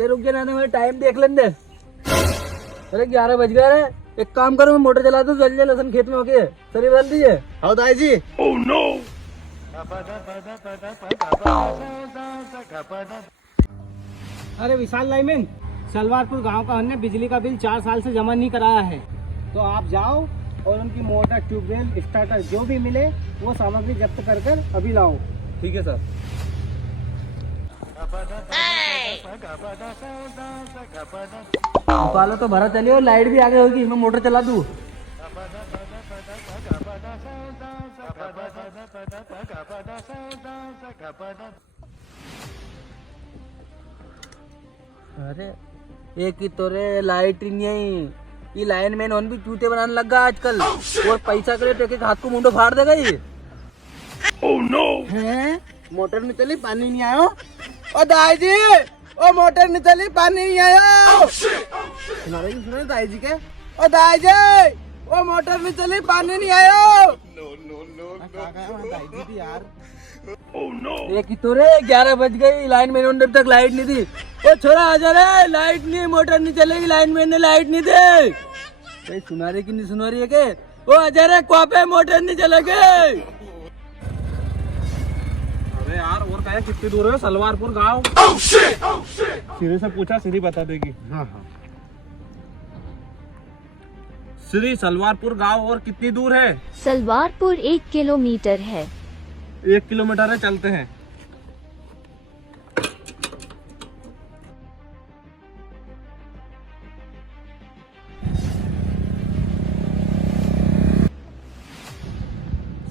दे रुक जा ना, टाइम देख लेंगे। अरे 11 बज गए रे। एक काम करो, मैं मोटर चला दूं, जल्दी लहसुन खेत में होके सरी बदल दीजिए। हाँ दाई जी। Oh no! अरे विशाल लाइमैन, सलवारपुर गांव का हमने बिजली का बिल 4 साल से जमा नहीं कराया है, तो आप जाओ और उनकी मोटर, ट्यूबवेल, स्टार्टर जो भी मिले वो सामग्री जब्त कर कर अभी लाओ। ठीक है सर। निकालो तो भरा चलिए, और लाइट भी आगे होगी, मैं मोटर चला दूं। अरे एक ही तो रे, लाइट ही नहीं आई। ये लाइन मैन भी चूते बनाने लग गया आजकल, और पैसा करे तो एक हाथ को मुंडो फाड़ देगा ये। Oh no! हैं? मोटर नहीं चली, पानी नहीं आयो। ओ दाई जी, ओ मोटर नहीं चली, पानी नहीं आयो। सुना रही दाई जी के? ओ दाई जी, ओ मोटर नहीं चली, पानी नहीं आयो। दाई जी थी यार। Oh no! एक ही तो रे, 11 बज गई, लाइन मैन जब तक लाइट नहीं थी। ओ छोरा आजा रे, लाइट नहीं, मोटर नहीं चलेगी, लाइन मैन ने लाइट नहीं दी। भाई सुना रही कि नहीं सुना रही है के? ओ आजा रे, क्वां पे मोटर नहीं चलेगी। अरे यार, और कहे कितनी दूर है सलवारपुर गांव? सीरी से पूछा, सीरी बता देगी। हाँ हाँ। सीरी, सलवारपुर गांव और कितनी दूर है? सलवारपुर 1 किलोमीटर है। 1 किलोमीटर है, चलते हैं।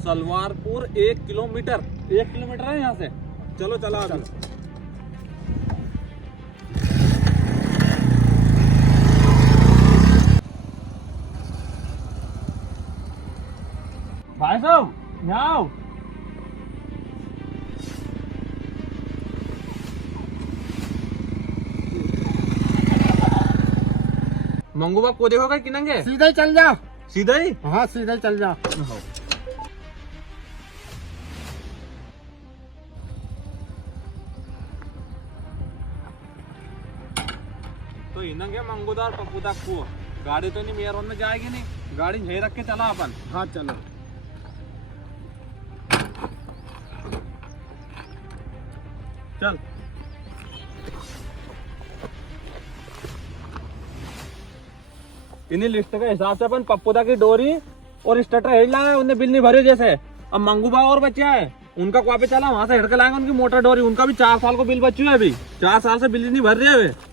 सलवारपुर 1 किलोमीटर, 1 किलोमीटर है यहाँ से। चलो चला अभी। भाई साहब, यहाँ आओ। मंगूबा को देखोगे कि नंगे? सीधा ही चल जाओ। सीधा ही? हाँ सीधा ही चल जाओ। तो इनंगे मंगूदार पप्पूदा को गाड़ी तो नहीं मेयर में जाएगी, नहीं गाड़ी यहीं रख के चला अपन। हाँ चलो। चल। इन्हीं लिस्ट के हिसाब से अपन पप्पूदा की डोरी और स्टार्टर हेड लाए, उन्हें बिल नहीं भरे जैसे। अब मंगूबा और बच्चा है, उनका क्वां पे चला, वहां से हेड के लाएंगे उनकी मोटर डोरी। उनका भी 4 साल को बिल बच्चू है, अभी 4 साल से बिल नहीं भर रहे है।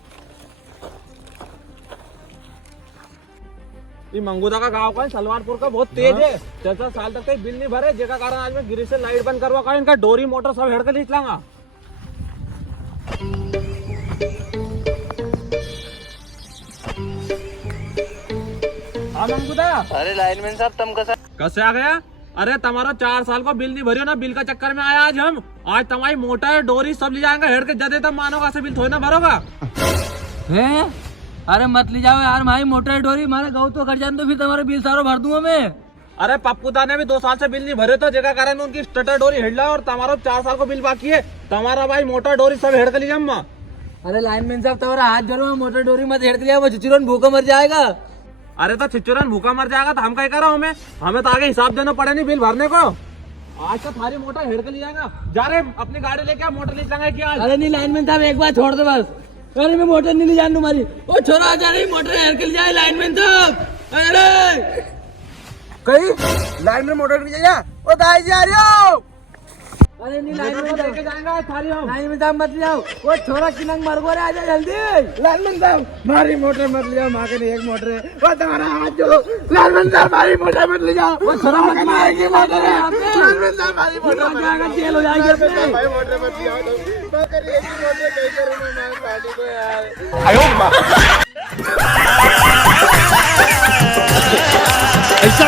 ये मंगूदा का गांव का, सलवारपुर का बहुत तेज है। 4 साल तक बिल नहीं भरे, जेका कारण आज मैं गिरी से लाइट बंद करवा कर इनका डोरी मोटर सब हेड के लीच लाऊंगा। हाँ मंगूदा। अरे लाइनमैन साहब, तुम कैसे आ गया? अरे तुम्हारा 4 साल को बिल नहीं भरियो ना, बिल का चक्कर में आया आज हम। आज तुम्हारी मोटर डोरी सब ले जाएंगे हेड के, जदे तब मानोगा से बिल थोड़ी ना भरोगा। हैं? अरे मत ले जाओ यार, भाई मोटर डोरी हमारे गाँव तो कर जान, तो फिर तुम्हारे बिल सारो भर दूंगा मैं। अरे पप्पूदा ने भी 2 साल से बिल नहीं भरे, तो जेका कारण उनकी स्टार्टर डोरी हेड ला, और तुम्हारा 4 साल को बिल बाकी है। तुम्हारा भाई मोटर डोरी सब हेड के लिए जम्मा। अरे लाइनमैन साहब, तुम्हारा हाथ जोड़ो, मोटर डोरी मत हेड़ के जाओ, वो चिचुरन भूखा मर जाएगा। अरे तो छिचुरन भूखा मर जाएगा तो हम क्या करो? हमें तो आगे हिसाब देना पड़े नहीं बिल भरने को। आज तो थारी मोटर हेड के लिए जाएगा। जा रहे अपनी गाड़ी लेके, आप मोटर ले जाएंगे क्या? अरे नहीं लाइनमैन साहब, एक बार छोड़ दो बस। अरे मैं मोटर नहीं ले जान तुम्हारी। ओ छोरा जा रही, मोटर हेड के लिए जाए लाइनमैन साहब। अरे कहीं लाइन में मोटर नहीं जाइए। ओ दाई जी आ रही हो। अरे नहीं लाइनमैन साहब, लेके जाएंगे थारी हम। लाइनमैन साहब मत ले जाओ। वो छोरा किनंग मर गो रे, आजा जल्दी। लालमन साहब, मारी मोटर मत ले जाओ, माँ के लिए एक मोटर है। वो तुम्हारा हाथ जो। लालमन साहब, मारी मोटर मत ले जाओ। वो छोरा मत मारेगी मोटर है। लालमन साहब, मारी मोटर हो जाएगा, जेल हो जाएगी अपने। भाई मोटर मत ले जाओ। माँ करिएगी मोटर, कहीं करूँ मैं पार्टी को यार। ऐसा